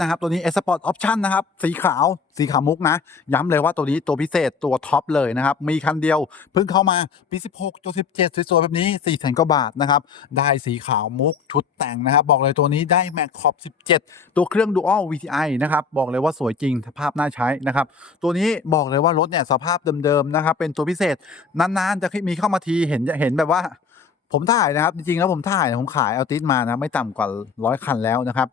นะครับ ตัวนี้ S Sport Option นะครับ สีขาว สีขาวมุกนะ ย้ำเลยว่าตัวนี้ตัวพิเศษตัวท็อปเลยนะครับ มีคันเดียวเพิ่งเข้ามาปี 16ตัว17 สวยๆ แบบนี้4 0 0 0 0กว่าบาทนะครับ ได้สีขาวมุกชุดแต่งนะครับ บอกเลยตัวนี้ได้แม็กขอบ17 ตัวเครื่อง Dual VTI นะครับ บอกเลยว่าสวยจริงสภาพน่าใช้นะครับ ตัวนี้บอกเลยว่ารถเนี่ยสภาพเดิมๆนะครับ เป็นตัวพิเศษนานๆจะมีเข้ามาทีเห็นเห็นแบบว่าผมถ่ายนะครับ จริงๆแล้วผมถ่ายผมขายเอาติสมานะไม่ต่ำกว่าร้อยคันแล้วนะครับ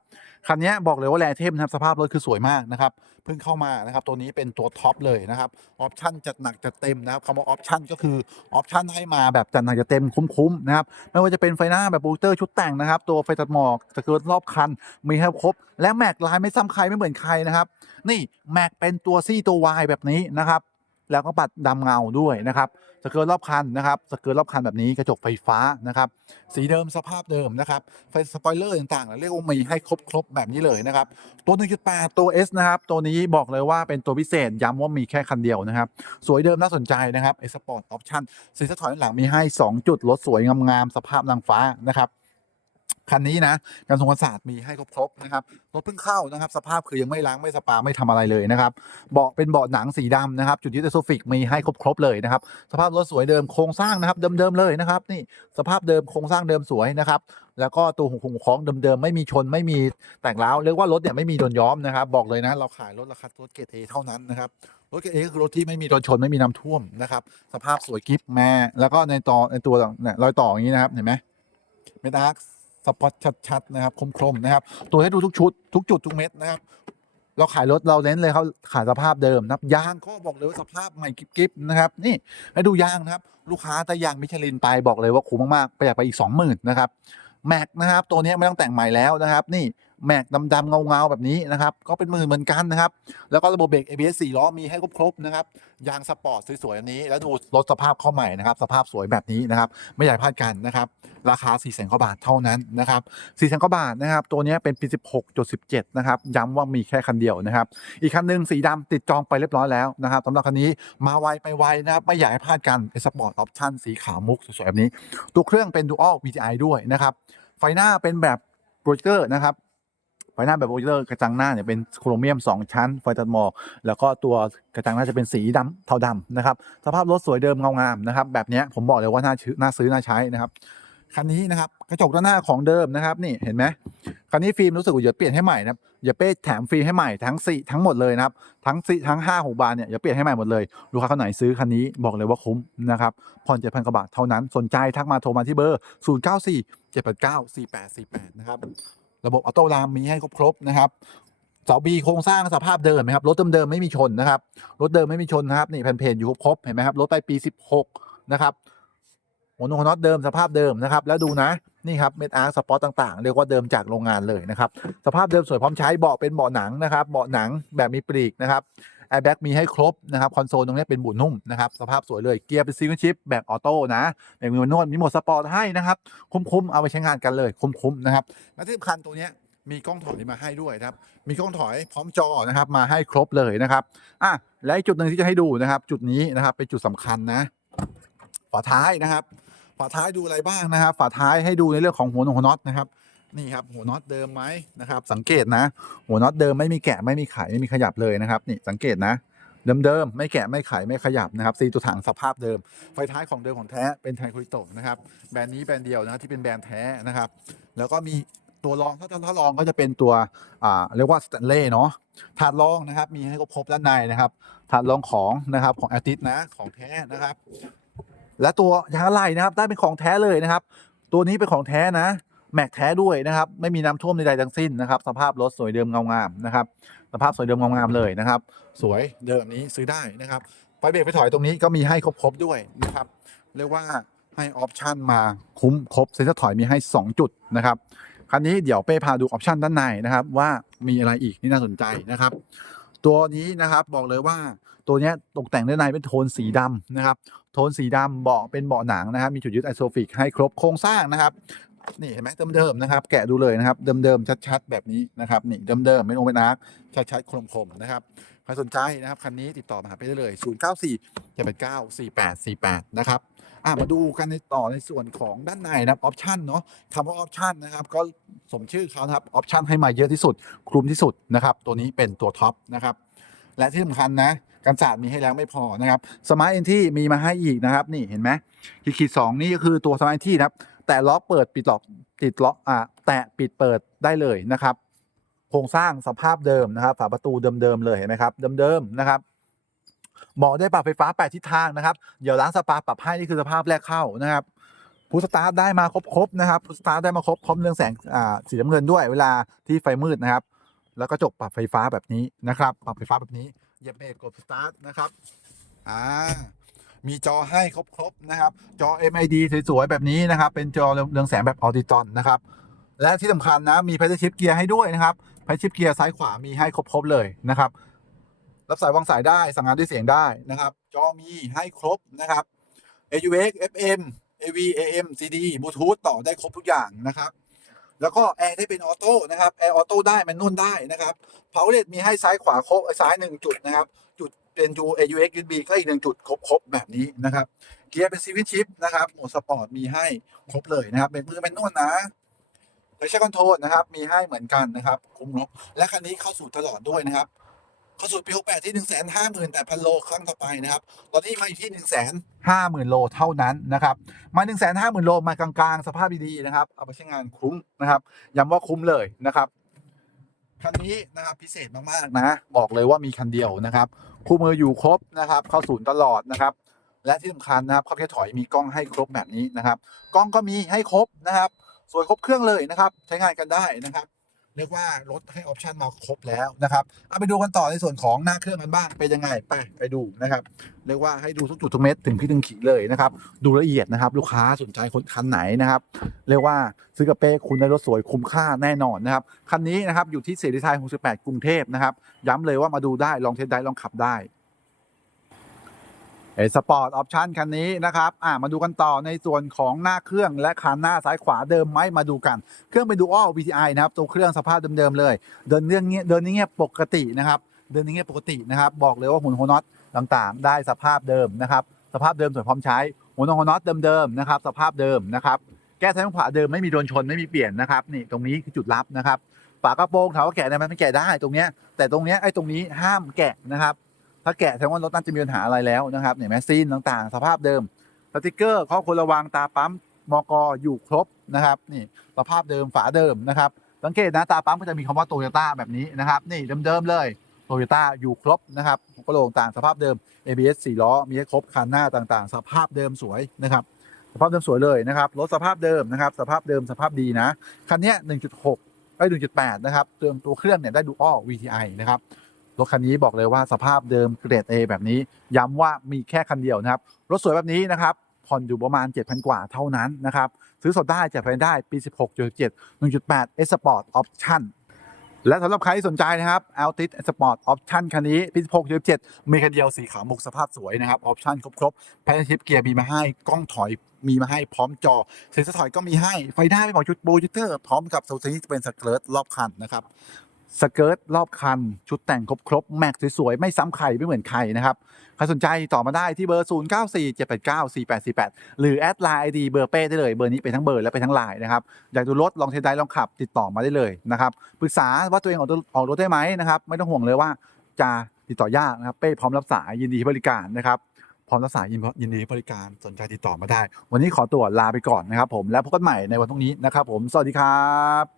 คันนี้บอกเลยว่าแรเทมนะครับสภาพรถคือสวยมากนะครับเพิ่งเข้ามานะครับตัวนี้เป็นตัวท็อปเลยนะครับออปชั่นจัดหนักจัดเต็มนะครับคำว่าออปชั่นก็คือออปชั่นให้มาแบบจัดหนักจัดเต็มคุ้มๆนะครับไม่ว่าจะเป็นไฟหน้าแบบบูสเตอร์ชุดแต่งนะครับตัวไฟตัดหมอกสเกิร์ตรอบคันมีให้ครบ และแม็กลายไม่ซ้ำใครไม่เหมือนใครนะครับนี่แม็กเป็นตัวซี่ตัววายแบบนี้นะครับแล้วก็ปัดดำเงาด้วยนะครับ สเกิร์ตรอบคันนะครับสเกิร์ตรอบคันแบบนี้กระจกไฟฟ้านะครับสีเดิมสภาพเดิมนะครับไฟสปอยเลอร์ต่างๆเรียกว่ามีให้ครบๆแบบนี้เลยนะครับตัว 1.8 ตัว S นะครับตัวนี้บอกเลยว่าเป็นตัวพิเศษย้ำว่ามีแค่คันเดียวนะครับสวยเดิมน่าสนใจนะครับ S Sport Option สีสะท้อนหลังมีให้ 2 จุดรถสวยงามๆสภาพนางฟ้านะครับ คันนี้นะการทรงกันศาสตร์มีให้ครบๆนะครับรถเพิ่งเข้านะครับ สภาพคือยังไม่ล้างไม่สปาไม่ทำอะไรเลยนะครับเบาะเป็นเบาะหนังสีดำนะครับจุดยึดไอโซฟิกมีให้ครบๆเลยนะครับสภาพรถสวยเดิมโครงสร้างนะครับเดิมๆเลยนะครับนี่สภาพเดิมโครงสร้างเดิมสวยนะครับแล้วก็ตัวของของเดิมๆไม่มีชนไม่มีแต่งร้าวเรียกว่ารถเนี่ยไม่มีโดนย้อมนะครับบอกเลยนะเราขายรถราคารถเกรดเอเท่านั้นนะครับรถเกรดเอก็คือรถที่ไม่มีโดนชนไม่มีน้ำท่วมนะครับสภาพสวยกิฟแม่แล้วก็ในต่อในตัวรอยต่ออย่างนี้นะครับเห็นไหมเมตาร์ สปอตชัดๆนะครับคมๆนะครับตัวให้ดูทุกชุดทุกจุดทุกเม็ดนะครับเราขายรถเราเน้นเลยเขาขายสภาพเดิมนะครับยางก็บอกเลยว่าสภาพใหม่กิ๊บๆนะครับนี่ให้ดูยางนะครับ ลูกค้าแต่ยางมิชลินไปบอกเลยว่าคุ้มมากๆประหยัดไปอีก 20,000นะครับแม็กนะครับตัวนี้ไม่ต้องแต่งใหม่แล้วนะครับนี่ แม็กดำๆเงาๆแบบนี้นะครับ ก็เป็นหมื่นเหมือนกันนะครับ แล้วก็ระบบเบรก ABS 4ล้อมีให้ครบๆนะครับ ยางสปอร์ตสวยๆอันนี้ แล้วดูรถสภาพเข้าใหม่นะครับ สภาพสวยแบบนี้นะครับ ไม่อยากให้พลาดกันนะครับ ราคา4 0 0 0 0 0กว่าบาทเท่านั้นนะครับ4 0 0 0 0 0กว่าบาทนะครับ ตัวนี้เป็นปี 16.17 นะครับ ย้ำว่ามีแค่คันเดียวนะครับ อีกคันหนึ่งสีดำติดจองไปเรียบร้อยแล้วนะครับสำหรับคันนี้มาไวไปไวนะครับ ไม่อยากให้พลาดกันสปอร์ตออปชั่นสีขาวมุกสวยๆแบบนี้ ตัวเครื่องเป็น Dual VTI ด้วยนะครับ ไฟหน้าเป็นแบบโปรเจคเตอร์นะครับ ไฟหน้าแบบโปรเจคเตอร์กระจังหน้าเนี่ยเป็นโครเมียม 2 ชั้น ไฟตัดหมอก แล้วก็ตัวกระจังหน้าจะเป็นสีดำเทาดำนะครับ สภาพรถสวยเดิมเงางามนะครับ แบบนี้ผมบอกเลยว่าน่าชื่อน่าซื้อน่าใช้นะครับ คันนี้นะครับกระจกด้านหน้าของเดิมนะครับนี่เห็นไหมคันนี้ฟิล์มรู้สึกว่าอย่าเปลี่ยนให้ใหม่นะครับอย่าเป้แถมฟิล์มให้ใหม่ทั้งสี่ทั้งหมดเลยนะครับทั้งสี่ทั้งห้าหกบานเนี่ยอย่าเปลี่ยนให้ใหม่หมดเลยลูกค้าคนไหนซื้อคันนี้บอกเลยว่าคุ้มนะครับผ่อนเจ็ดพันกว่าบาทเท่านั้นสนใจทักมาโทรมาที่เบอร์0 9 4 7 8 9 4 8 4 8นะครับ ระบบออโต้รามมีให้ครบๆนะครับเสาบีโครงสร้างสภาพเดิมไหมครับรถเดิมๆไม่มีชนนะครับรถเดิมไม่มีชนนะครับนี่แผ่นเพนอยู่ครบเห็นไหมครับรถไปปี 16 นะครับหัวโนน็อตเดิมสภาพเดิมนะครับ แล้วดูนะนี่ครับเมทอาร์สปอร์ตต่างๆ เรียกว่าเดิมจากโรงงานเลยนะครับ สภาพเดิมสวยพร้อมใช้เบาะเป็นเบาะหนังนะครับ เบาะหนังแบบมีปลีกนะครับ แอร์แบ็กมีให้ครบนะครับคอนโซลตรงนี้เป็นบุนุ่มนะครับสภาพสวยเลยเกียร์เป็นซิงเกิลชิปแบบออโต้นะแบบมีมานวดมีโหมดสปอร์ตให้นะครับคุ้มๆเอาไปใช้งานกันเลยคุ้มๆนะครับและที่สำคัญตัวนี้มีกล้องถอยมาให้ด้วยครับ มีกล้องถอยพร้อมจอนะครับมาให้ครบเลยนะครับอะและจุดหนึ่งที่จะให้ดูนะครับ จุดนี้นะครับเป็นจุดสำคัญนะฝาท้ายนะครับ ฝาท้ายดูอะไรบ้างนะครับ ฝาท้ายให้ดูในเรื่องของหัวหัวน็อตนะครับ นี่ครับหัวน็อตเดิมไหมนะครับ สังเกตนะ หัวน็อตเดิมไม่มีแกะไม่มีไขไม่มีขยับเลยนะครับนี่สังเกตนะ เดิมๆไม่แกะไม่ไขไม่ขยับนะครับซีตัวถังสภาพเดิม ไฟท้ายของเดิมของแท้เป็นไทคุริโตะนะครับแบรนด์นี้แบรนด์เดียวนะที่เป็นแบรนด์แท้นะครับ แล้วก็มีตัวรองถ้าถ้ารองก็จะเป็นตัวอ่าเรียกว่าสแตนเล่เนาะถาดรองนะครับมีให้ครบด้านในนะครับถาดรองของนะครับของแอติสนะของแท้นะครับ และตัวยางอะไหล่นะครับได้เป็นของแท้เลยนะครับ ตัวนี้เป็นของแท้นะ แม็กแท้ด้วยนะครับ ไม่มีน้ำท่วมใดๆทั้งสิ้นนะครับ สภาพรถสวยเดิมเงางามนะครับ สภาพสวยเดิมเงางามเลยนะครับ สวยเดิมนี้ซื้อได้นะครับไฟเบรกไฟถอยตรงนี้ก็มีให้ครบๆด้วยนะครับ เรียกว่าให้ออปชันมาคุ้มครบเซ็นเตอร์ถอยมีให้ 2 จุดนะครับคันนี้เดี๋ยวเป้พาดูออปชันด้านในนะครับ ว่ามีอะไรอีกที่น่าสนใจนะครับ ตัวนี้นะครับบอกเลยว่าตัวนี้ตกแต่งด้านในเป็นโทนสีดำนะครับ โทนสีดำเบาะเป็นเบาะหนังนะครับ มีจุดยึดไอโซฟิกให้ครบโครงสร้างนะครับ นี่เห็นไหมเดิมๆนะครับ แกะดูเลยนะครับ เดิมๆชัดๆ แบบนี้นะครับนี่เดิมๆไม่ลงเป็นอาร์คชัดๆคมๆนะครับใครสนใจนะครับคันนี้ติดต่อมาหาไปได้เลย 0 9 4 7 8 9 4 8 4 8 นะครับอะมาดูกันในต่อในส่วนของด้านในนะครับออปชันเนาะคำว่าออปชันนะครับก็สมชื่อเขานะครับออปชันให้มาเยอะที่สุด คลุมที่สุดนะครับ ตัวนี้เป็นตัวท็อปนะครับและที่สำคัญนะกันศาสตร์มีให้แล้วไม่พอนะครับสมาร์ทเอนที่มีมาให้อีกนะครับ นี่เห็นไหมขีดขีดสองนี่ก็คือตัวสมาร์ทเอนที่นะครับ แต่ล็อกเปิดปิดล็อกติดล็อกอะแตะปิดเปิดได้เลยนะครับ โครงสร้างสภาพเดิมนะครับ ฝาประตูเดิมๆเลยเห็นไหมครับเดิมๆนะครับเหมาะด้ปรับไฟฟ้าแปดทิศทางนะครับ เดี๋ยวร้านสปาปรับให้นี่คือสภาพแรกเข้านะครับพุทสตาร์ทได้มาครบๆนะครับพุทสตาร์ทได้มาครบพร้อมเรื่องแสงอ่าสีน้ำเงินด้วยเวลาที่ไฟมืดนะครับ แล้วก็จบปรับไฟฟ้าแบบนี้นะครับ ปรับไฟฟ้าแบบนี้เหยียบเบรกกดสตาร์ทนะครับอ่า มีจอให้ครบๆนะครับ จอ MID สวยๆ แบบนี้นะครับ เป็นจอเรืองแสงแบบออติจอนนะครับ และที่สำคัญนะมีไพชิปเกียร์ให้ด้วยนะครับไพชิปเกียร์ซ้ายขวามีให้ครบๆเลยนะครับ รับสายวางสายได้สั่งงานด้วยเสียงได้นะครับ จอมีให้ครบนะครับ AUX FM AV AM CD บลูทูธต่อได้ครบทุกอย่างนะครับแล้วก็แอร์ได้เป็นออโต้นะครับแอร์ออโต้ได้แมนนวลได้นะครับ power LED มีให้ซ้ายขวาครบซ้ายหนึ่งจุดนะครับ เป็นจู AUX USB ก็อีกหนึ่งจุดครบๆแบบนี้นะครับ เกียร์เป็นซีวิชิปนะครับโหมดสปอร์ตมีให้ครบเลยนะครับเป็นมือแมนนวลนะไฟใช้คอนโทรลนะครับ มีให้เหมือนกันนะครับคุ้มเนาะและคันนี้เข้าสู่ตลอดด้วยนะครับเข้าสู่ปี 68 ที่ 1 5 8 0 0 0 โลครั้งต่อไปนะครับ ตอนนี้มาอยู่ที่ 1 5 0 0 0 0 โลเท่านั้นนะครับ มา 1 5 0 0 0 0 โลมากลางๆ สภาพดีๆนะครับ เอาไปใช้งานคุ้มนะครับ ย้ำว่าคุ้มเลยนะครับ คันนี้นะครับพิเศษมากๆนะ บอกเลยว่ามีคันเดียวนะครับ คู่มืออยู่ครบนะครับ เข้าศูนย์ตลอดนะครับ และที่สำคัญนะครับเข้าแค่ถอยมีกล้องให้ครบแบบนี้นะครับ กล้องก็มีให้ครบนะครับ สวยครบเครื่องเลยนะครับ ใช้งานกันได้นะครับ เรียกว่ารถให้ออปชันมาครบแล้วนะครับเอาไปดูกันต่อในส่วนของหน้าเครื่องกันบ้างเป็นยังไงไปไปดูนะครับ เรียกว่าให้ดูทุกจุดทุกเม็ดถึงพี่ถึงขีเลยนะครับ ดูละเอียดนะครับ ลูกค้าสนใจคนคันไหนนะครับ เรียกว่าซื้อกระเป้คุณได้รถสวยคุ้มค่าแน่นอนนะครับคันนี้นะครับอยู่ที่เสรีไทย68 กรุงเทพนะครับย้ำเลยว่ามาดูได้ลองเทสได้ลองขับได้ เอสปอร์ตออปชันคันนี้นะครับอ่ามาดูกันต่อในส่วนของหน้าเครื่องและคันหน้าซ้ายขวาเดิมไหมมาดูกัน เครื่องเป็นดูอัล VTI นะครับ ตัวเครื่องสภาพเดิมๆเลย เดินเรื่องเงี้ยเดินเงี้ยปกตินะครับ เดินเงี้ยปกตินะครับ บอกเลยว่าหุ่นโฮน็อตต่างๆ ได้สภาพเดิมนะครับ สภาพเดิมส่วนพร้อมใช้หัวโฮน็อตเดิมๆนะครับ สภาพเดิมนะครับ แก้ซ้ายขวาเดิมไม่มีโดนชนไม่มีเปลี่ยนนะครับ นี่ตรงนี้คือจุดลับนะครับ ฝากระโปรงถามว่าแกะได้ไหมไม่แกะได้ตรงเนี้ย แต่ตรงเนี้ยไอ้ตรงนี้ห้ามแกะนะครับ ถ้าแกะแสดงว่ารถน่าจะมีปัญหาอะไรแล้วนะครับเนี่ยแมสซีนต่างๆ สภาพเดิมสติกเกอร์ข้อควรระวังตาปั๊มมกอยู่ครบนะครับนี่สภาพเดิมฝาเดิมนะครับสังเกตนะตาปั๊มก็จะมีคำว่าโตโยต้าแบบนี้นะครับนี่เดิมๆเลยโตโยต้าอยู่ครบนะครับกระโหลกต่างสภาพเดิม ABS 4ล้อมีครบคันหน้าต่างๆ สภาพเดิมสวยนะครับสภาพเดิมสวยเลยนะครับรถสภาพเดิมนะครับสภาพเดิมสภาพดีนะคันนี้1.6ไอ้1.8นะครับเตัวตัวเครื่องเนี่ยได้ดูอ้อ VTI นะครับ รถคันนี้บอกเลยว่าสภาพเดิมเกรด A แบบนี้ ย้ำว่ามีแค่คันเดียวนะครับ รถสวยแบบนี้นะครับผ่อนอยู่ประมาณ 7,000 กว่าเท่านั้นนะครับซื้อสดได้จัดไฟได้ปี 16.7 1.8 S Sport Option และสำหรับใครที่สนใจนะครับ Altis Sport Option คันนี้ปี 16.7 มีคันเดียวสีขาวมุกสภาพสวยนะครับออปชั่นครบๆแพนชิปเกียร์มีมาให้กล้องถอยมีมาให้พร้อมจอเซ็นเซอร์ถอยก็มีให้ไฟหน้าไม่บอกชุดโบจูเตอร์พร้อมกับโซซีเป็นสเกิร์ตรอบคันนะครับ สเกิร์ตรอบคัน ชุดแต่งครบๆแม็กสวยๆ ไม่ซ้ำใครไม่เหมือนใครนะครับ ใครสนใจต่อมาได้ที่เบอร์ 0 9 4 7 8 9 4 8 4 8 หรือแอดไลน์ไอดีเบอร์เป้ได้เลย เบอร์นี้เป็นทั้งเบอร์และเป็นทั้งไลน์นะครับ อยากดูรถลองเทสได้ลองขับติดต่อมาได้เลยนะครับ ปรึกษาว่าตัวเองออกออกรถได้ไหมนะครับ ไม่ต้องห่วงเลยว่าจะติดต่อยากนะครับ เป้พร้อมรับสายยินดีบริการนะครับพร้อมรับสายยินดีบริการสนใจติดต่อมาได้ วันนี้ขอตัวลาไปก่อนนะครับผมแล้วพบกันใหม่ในวันพรุ่งนี้นะครับผมสวัสดีครับ